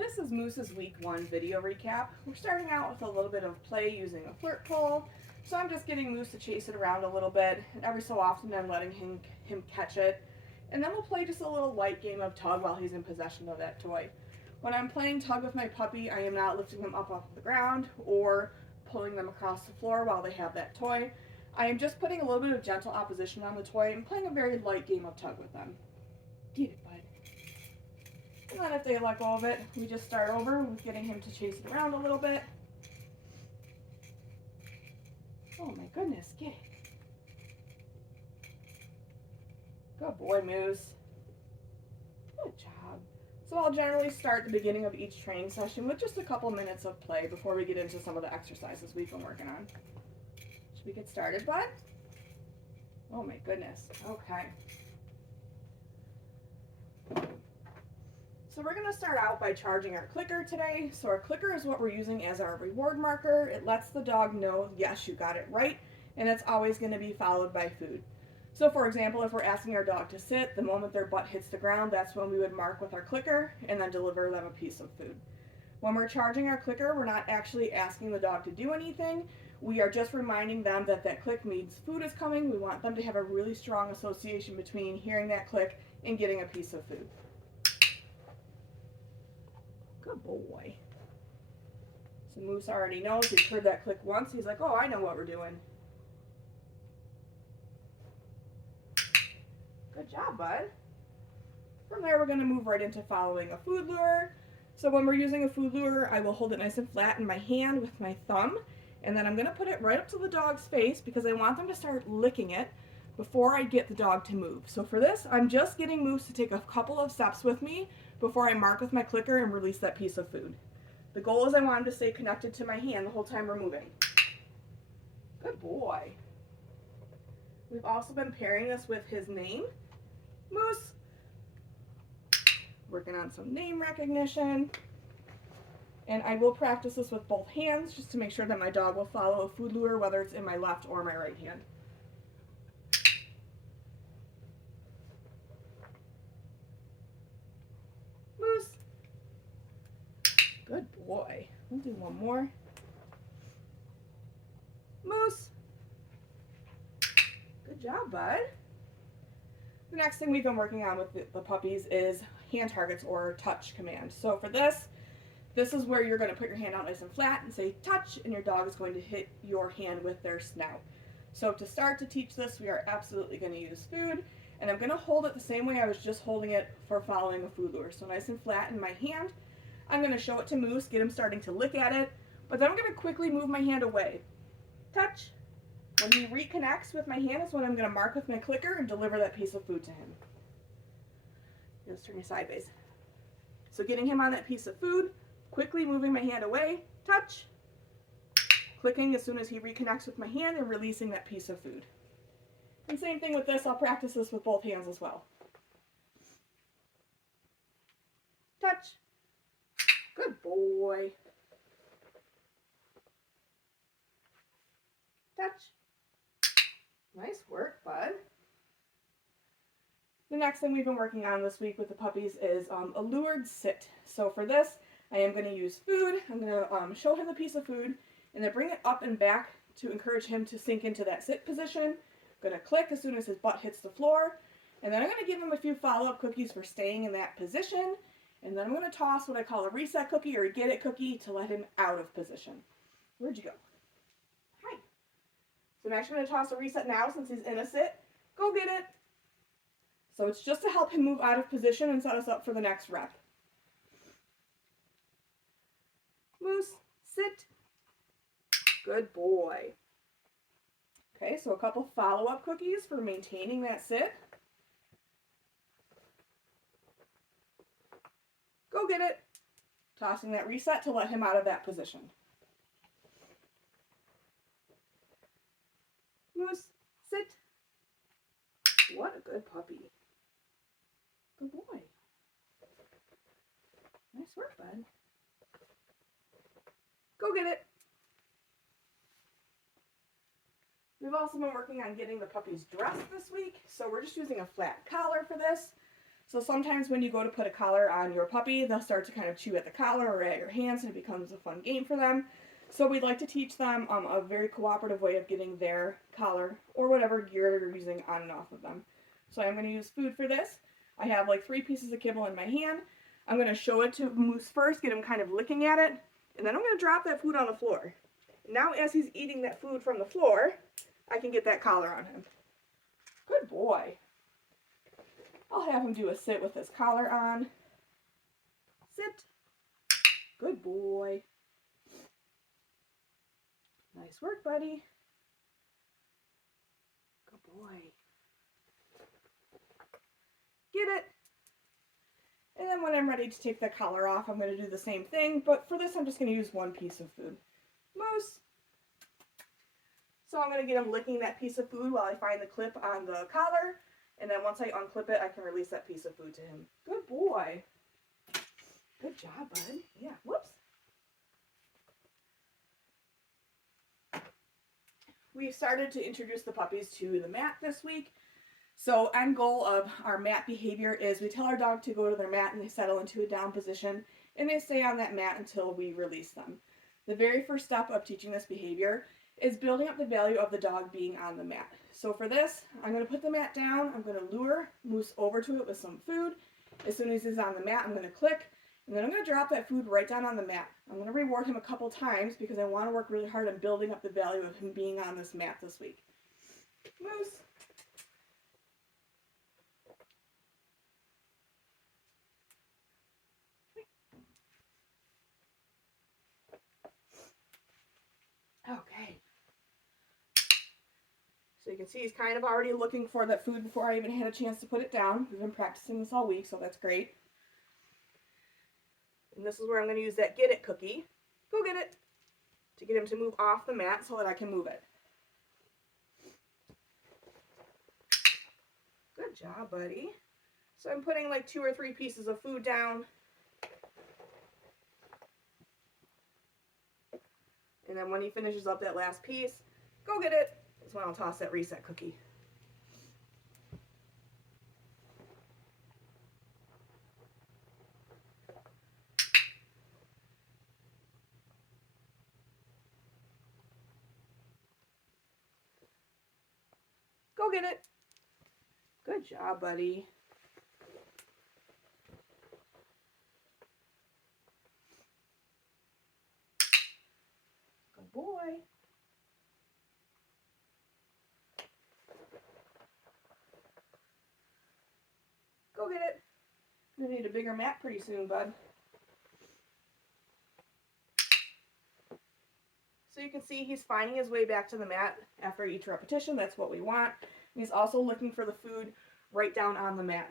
This is Moose's week 1 video recap. We're starting out with a little bit of play using a flirt pole. So I'm just getting Moose to chase it around a little bit, and every so often I'm letting him catch it. And then we'll play just a little light game of tug while he's in possession of that toy. When I'm playing tug with my puppy, I am not lifting them up off the ground or pulling them across the floor while they have that toy. I am just putting a little bit of gentle opposition on the toy and playing a very light game of tug with them. Get it, bud. And then if they let go of it, we just start over with getting him to chase it around a little bit. Oh my goodness, get it. Good boy, Moose. Good job. So I'll generally start the beginning of each training session with just a couple minutes of play before we get into some of the exercises we've been working on. Should we get started, bud? Oh my goodness, okay. So we're going to start out by charging our clicker today. So our clicker is what we're using as our reward marker. It lets the dog know, yes, you got it right, and it's always going to be followed by food. So for example, if we're asking our dog to sit, the moment their butt hits the ground, that's when we would mark with our clicker and then deliver them a piece of food. When we're charging our clicker, we're not actually asking the dog to do anything. We are just reminding them that that click means food is coming. We want them to have a really strong association between hearing that click and getting a piece of food. Good boy. So Moose already knows. He's heard that click once. He's like, oh, I know what we're doing. Good job, bud. From there, we're going to move right into following a food lure. So when we're using a food lure, I will hold it nice and flat in my hand with my thumb. And then I'm going to put it right up to the dog's face because I want them to start licking it before I get the dog to move. So for this, I'm just getting Moose to take a couple of steps with me before I mark with my clicker and release that piece of food. The goal is I want him to stay connected to my hand the whole time we're moving. Good boy. We've also been pairing this with his name, Moose. Working on some name recognition. And I will practice this with both hands just to make sure that my dog will follow a food lure, whether it's in my left or my right hand. Moose. Good boy. We'll do one more. Moose. Good job, bud. The next thing we've been working on with the puppies is hand targets or touch command. So for this is where you're going to put your hand out nice and flat and say touch, and your dog is going to hit your hand with their snout. So to start to teach this, we are absolutely going to use food, and I'm going to hold it the same way I was just holding it for following a food lure. So nice and flat in my hand. I'm going to show it to Moose, get him starting to lick at it, but then I'm going to quickly move my hand away. Touch. When he reconnects with my hand is when I'm going to mark with my clicker and deliver that piece of food to him. Just turn you sideways. So getting him on that piece of food, quickly moving my hand away, touch, clicking as soon as he reconnects with my hand and releasing that piece of food. And same thing with this, I'll practice this with both hands as well. Touch. Good boy. Touch. Nice work, bud. The next thing we've been working on this week with the puppies is a lured sit. So for this, I am going to use food. I'm going to show him the piece of food and then bring it up and back to encourage him to sink into that sit position. I'm going to click as soon as his butt hits the floor. And then I'm going to give him a few follow-up cookies for staying in that position. And then I'm going to toss what I call a reset cookie or a get it cookie to let him out of position. Where'd you go? Hi. So I'm actually going to toss a reset now since he's in a sit. Go get it. So it's just to help him move out of position and set us up for the next rep. Moose, sit. Good boy. Okay, so a couple follow-up cookies for maintaining that sit. Go get it. Tossing that reset to let him out of that position. Moose, sit. What a good puppy. Good boy. Nice work, bud. Go get it. We've also been working on getting the puppies dressed this week, so we're just using a flat collar for this. So sometimes when you go to put a collar on your puppy, they'll start to kind of chew at the collar or at your hands, and it becomes a fun game for them. So we'd like to teach them a very cooperative way of getting their collar or whatever gear they're using on and off of them. So I'm going to use food for this. I have like 3 pieces of kibble in my hand. I'm going to show it to Moose first, get him kind of looking at it, and then I'm going to drop that food on the floor. Now as he's eating that food from the floor, I can get that collar on him. Good boy. I'll have him do a sit with his collar on. Sit. Good boy. Nice work, buddy. Good boy. Get it. And then when I'm ready to take the collar off, I'm going to do the same thing, but for this I'm just going to use 1 piece of food. Moose. So I'm going to get him licking that piece of food while I find the clip on the collar, and then once I unclip it, I can release that piece of food to him. Good boy. Good job, bud. Yeah, whoops. We've started to introduce the puppies to the mat this week. So end goal of our mat behavior is we tell our dog to go to their mat and they settle into a down position and they stay on that mat until we release them. The very first step of teaching this behavior is building up the value of the dog being on the mat. So for this, I'm going to put the mat down, I'm going to lure Moose over to it with some food. As soon as he's on the mat, I'm going to click, and then I'm going to drop that food right down on the mat. I'm going to reward him a couple times because I want to work really hard on building up the value of him being on this mat this week. Moose. Okay. So you can see he's kind of already looking for that food before I even had a chance to put it down. We've been practicing this all week, so that's great. And this is where I'm going to use that get it cookie. Go get it. To get him to move off the mat so that I can move it. Good job, buddy. So I'm putting like 2 or 3 pieces of food down. And then when he finishes up that last piece, go get it, is when I'll toss that reset cookie. Go get it. Good job, buddy. Good boy. Go get it. You're gonna need a bigger mat pretty soon, bud. So you can see he's finding his way back to the mat after each repetition. That's what we want. And he's also looking for the food right down on the mat.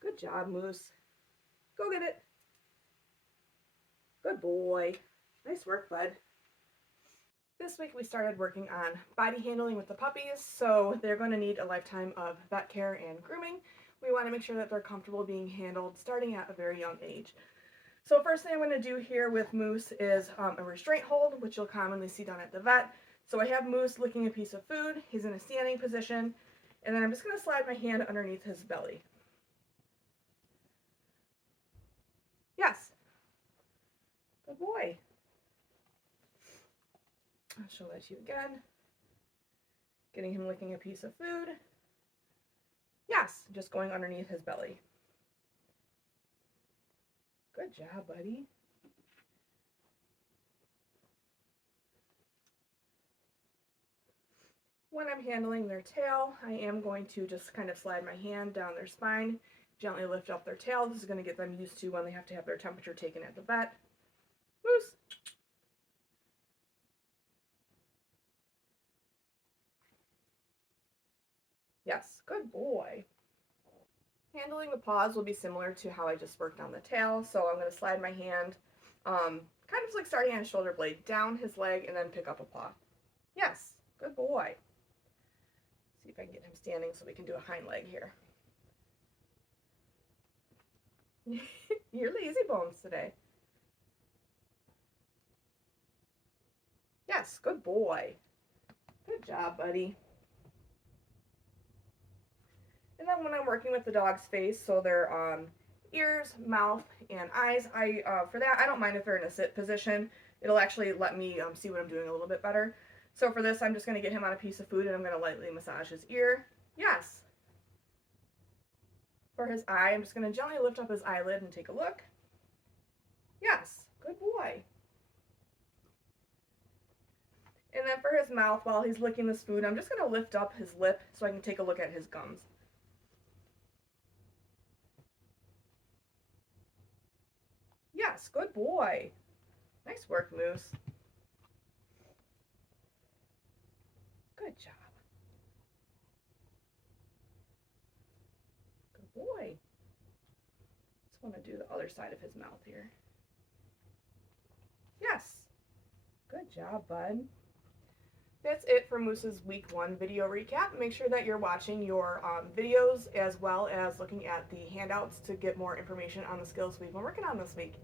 Good job, Moose. Go get it. Good boy. Nice work, bud. This week we started working on body handling with the puppies, so they're going to need a lifetime of vet care and grooming. We want to make sure that they're comfortable being handled starting at a very young age. So first thing I'm going to do here with Moose is a restraint hold, which you'll commonly see done at the vet. So I have Moose licking a piece of food, he's in a standing position, and then I'm just going to slide my hand underneath his belly. Yes. Good boy. I'll show that to you again. Getting him licking a piece of food. Yes, just going underneath his belly. Good job, buddy. When I'm handling their tail, I am going to just kind of slide my hand down their spine, gently lift up their tail. This is going to get them used to when they have to have their temperature taken at the vet. Moose. Yes, good boy. Handling the paws will be similar to how I just worked on the tail. So I'm going to slide my hand, kind of like starting on his shoulder blade, down his leg, and then pick up a paw. Yes, good boy. See if I can get him standing so we can do a hind leg here. You're lazy bones today. Yes, good boy. Good job, buddy. And then when I'm working with the dog's face, so their ears, mouth, and eyes, for that, I don't mind if they're in a sit position. It'll actually let me see what I'm doing a little bit better. So for this, I'm just going to get him on a piece of food and I'm going to lightly massage his ear. Yes. For his eye, I'm just going to gently lift up his eyelid and take a look. Yes. Good boy. And then for his mouth, while he's licking this food, I'm just going to lift up his lip so I can take a look at his gums. Yes, good boy. Nice work, Moose. Good job. Good boy. Just want to do the other side of his mouth here. Yes. Good job, bud. That's it for Moose's week 1 video recap. Make sure that you're watching your videos as well as looking at the handouts to get more information on the skills we've been working on this week.